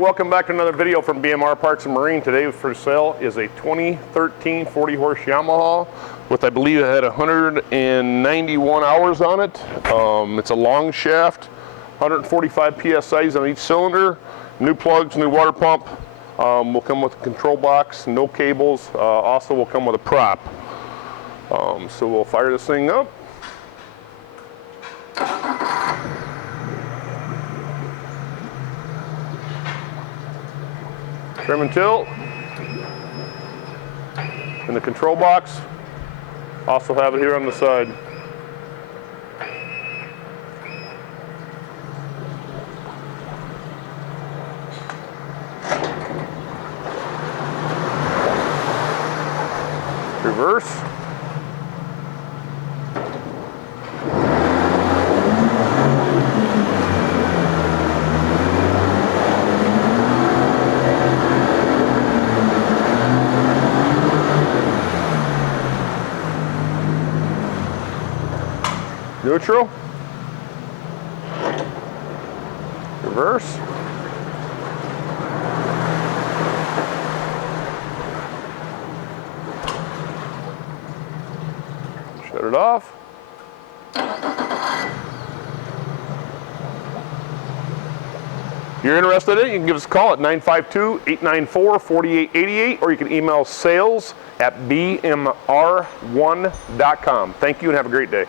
welcome back to another video from BMR Parts and Marine. Today for sale is a 2013 40 horse Yamaha with, I believe it had 191 hours on it. It's a long shaft, 145 PSIs on each cylinder, new plugs, new water pump. Will come with a control box, no cables, also will come with a prop. So we'll fire this thing up. Trim and tilt, and the control box. Also have it here on the side. Reverse. Neutral, reverse, shut it off. If you're interested in it, you can give us a call at 952-894-4888, or you can email sales@bmr1.com. Thank you and have a great day.